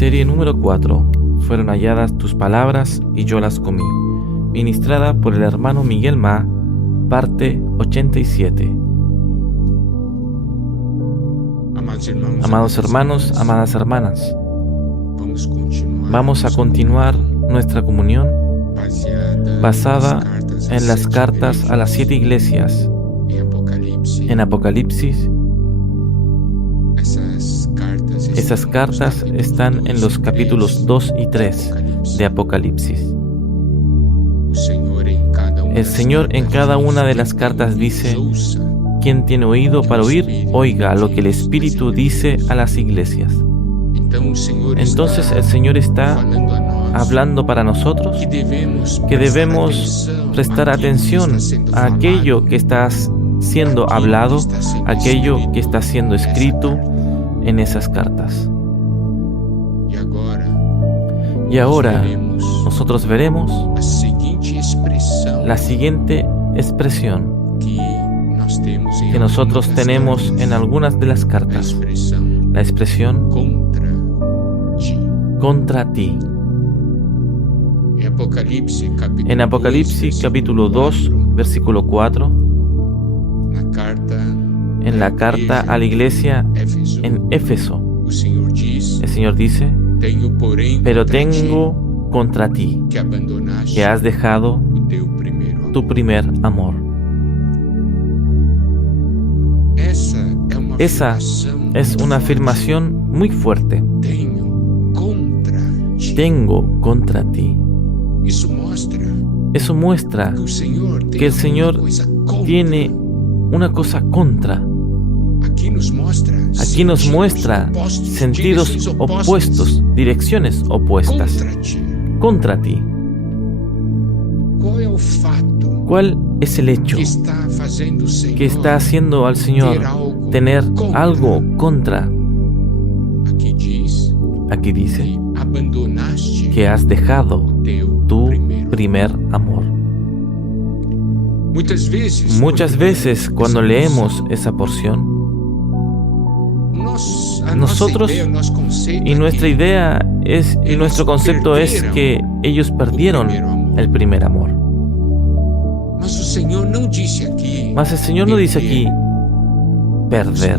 Serie número 4. Fueron halladas tus palabras y yo las comí. Ministrada por el hermano Miguel Ma, parte 87. Amados hermanos, amadas hermanas, vamos a continuar nuestra comunión basada en las cartas a las 7 iglesias en Apocalipsis. Esas cartas están en los capítulos 2 y 3 de Apocalipsis. El Señor en cada una de las cartas dice: quien tiene oído para oír, oiga lo que el Espíritu dice a las iglesias. Entonces el Señor está hablando para nosotros que debemos prestar atención a aquello que está siendo hablado, aquello que está siendo escrito en esas cartas. Y ahora nosotros veremos la siguiente expresión que nosotros tenemos en algunas de las cartas, la expresión contra ti. En Apocalipsis capítulo 2, versículo 4, en la carta a la iglesia en Éfeso, el Señor dice: pero tengo contra ti que has dejado tu primer amor. Esa es una afirmación muy fuerte. Tengo contra ti. Eso muestra que el Señor tiene una cosa contra. Aquí nos muestra sentidos opuestos, direcciones opuestas. Contra ti. ¿Cuál es el hecho que está haciendo al Señor tener algo contra? Aquí dice que has dejado tu primer amor. Muchas veces cuando leemos esa porción, nosotros y nuestra idea es, y nuestro concepto es que ellos perdieron el primer amor. Mas el Señor no dice aquí perder.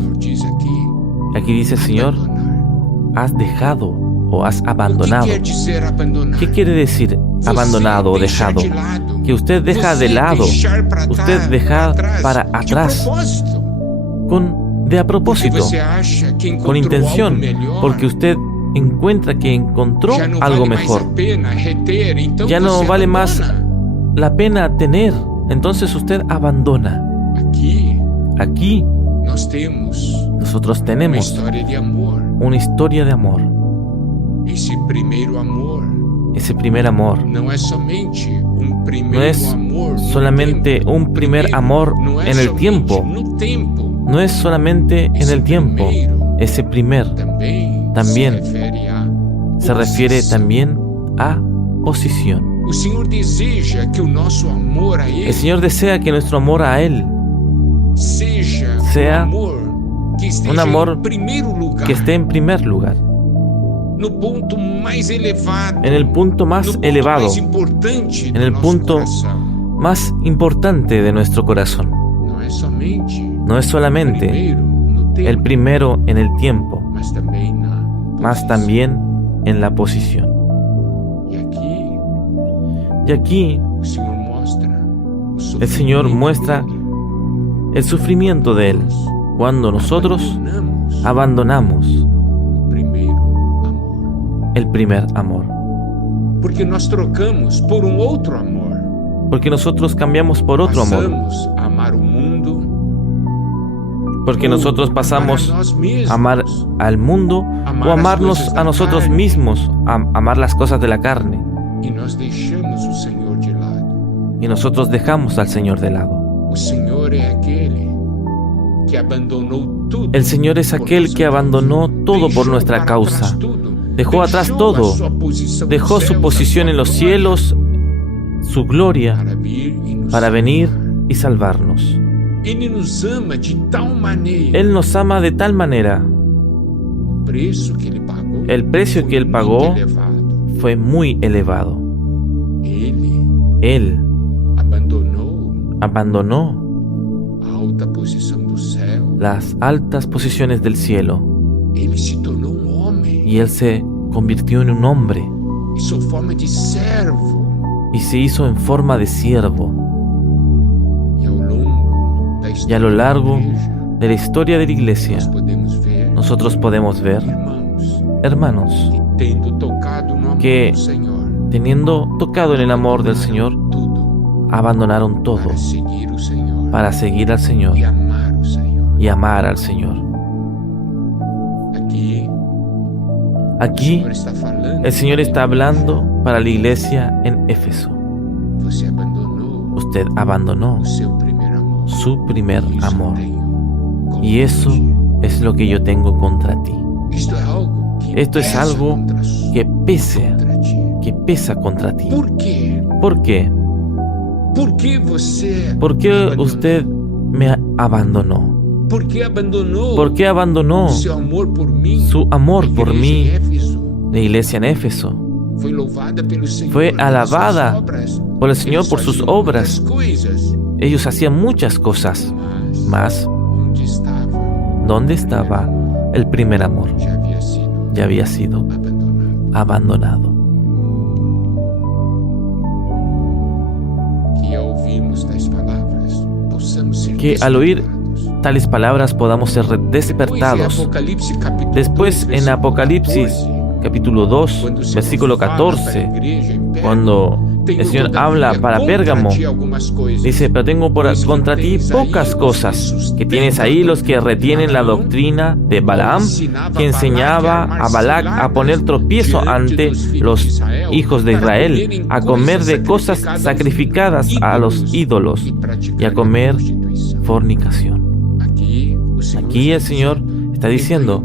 Aquí dice el Señor: has dejado o has abandonado. ¿Qué quiere decir abandonado o dejado? Que usted deja de lado, usted deja para atrás, de a propósito, con intención, porque usted encuentra que encontró algo mejor. Ya no vale más la pena tener, entonces usted abandona. Aquí nosotros tenemos una historia de amor. Ese primer amor no es solamente un primer amor en el tiempo. No es solamente en el tiempo. Ese primer también se refiere también a posición. El Señor desea que nuestro amor a Él sea un amor que esté en primer lugar, en el punto más elevado, en el punto más importante de nuestro corazón. No es solamente el primero en el tiempo, mas también en la posición. Y aquí el Señor muestra el sufrimiento de Él cuando nosotros abandonamos el primer amor. Porque nosotros cambiamos por otro amor. Porque nosotros pasamos a amar al mundo o amarnos a nosotros mismos, a amar las cosas de la carne. Y nosotros dejamos al Señor de lado. El Señor es aquel que abandonó todo por nuestra causa. Dejó atrás todo. Dejó su posición en los cielos, su gloria, para venir y salvarnos. Él nos ama de tal manera El precio que Él pagó fue muy elevado. Él abandonó las altas posiciones del cielo y Él se convirtió en un hombre y se hizo en forma de siervo. Y a lo largo de la historia de la iglesia, nosotros podemos ver, hermanos, que teniendo tocado en el amor del Señor, abandonaron todo para seguir al Señor y amar al Señor. Aquí el Señor está hablando para la iglesia en Éfeso. Usted abandonó su primer amor. Y eso es lo que yo tengo contra ti. Esto es algo que pesa contra ti. ¿Por qué? ¿Por qué usted me abandonó? ¿Por qué abandonó su amor por mí? La iglesia en Éfeso fue alabada por el Señor por sus obras. Ellos hacían muchas cosas, mas ¿dónde estaba el primer amor? Ya había sido abandonado. Que al oír tales palabras podamos ser despertados. Después en Apocalipsis capítulo 2, versículo 14, cuando el Señor habla para Pérgamo, dice: pero tengo contra ti pocas cosas, que tienes ahí los que retienen la doctrina de Balaam, que enseñaba a Balac a poner tropiezo ante los hijos de Israel, a comer de cosas sacrificadas a los ídolos y a comer fornicación. Aquí el Señor está diciendo: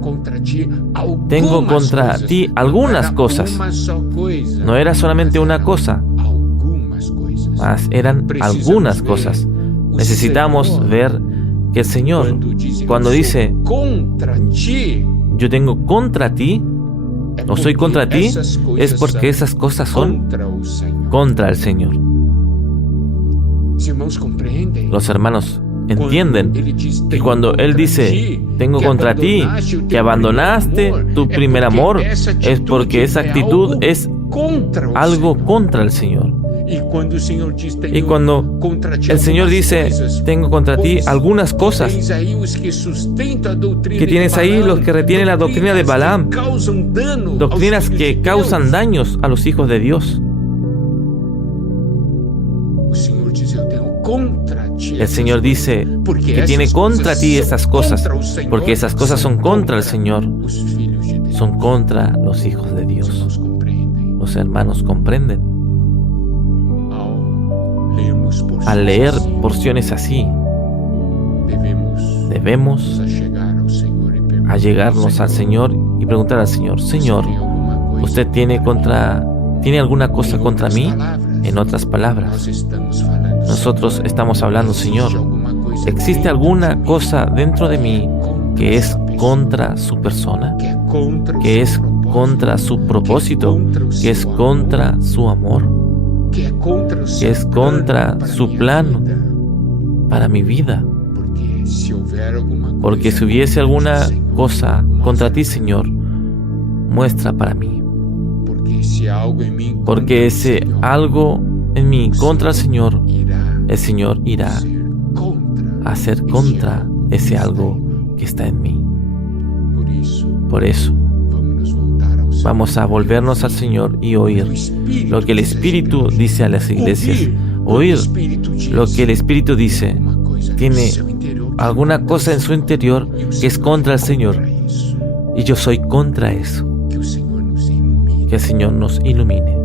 tengo contra ti algunas cosas. No era solamente una cosa, mas eran algunas cosas. Necesitamos ver que el Señor, cuando dice yo tengo contra ti, o soy contra ti, es porque esas cosas son contra el Señor. Los hermanos entienden que cuando Él dice tengo contra ti, que abandonaste tu primer amor, es porque esa actitud es algo contra el Señor. Y cuando el Señor dice tengo contra ti algunas cosas, que tienes ahí los que retienen la doctrina de Balaam, doctrinas que causan daños a los hijos de Dios. El Señor dice que tiene contra ti esas cosas, porque esas cosas son contra el Señor, son contra los hijos de Dios. Los hermanos comprenden. Al leer porciones así, debemos allegarnos al Señor y preguntar al Señor: Señor, ¿usted tiene alguna cosa contra mí? En otras palabras, nosotros estamos hablando: Señor, ¿existe alguna cosa dentro de mí que es contra su persona? ¿Que es contra su propósito? ¿Que es contra su amor? ¿Que es contra su plan para mi vida? Porque si hubiese alguna cosa contra ti, Señor, muestra para mí. Porque ese algo en mí contra el Señor irá a hacer contra ese algo que está en mí. Por eso, vamos a volvernos al Señor y oír lo que el Espíritu dice a las iglesias. Oír lo que el Espíritu dice. Tiene alguna cosa en su interior que es contra el Señor, y yo soy contra eso. Que el Señor nos ilumine.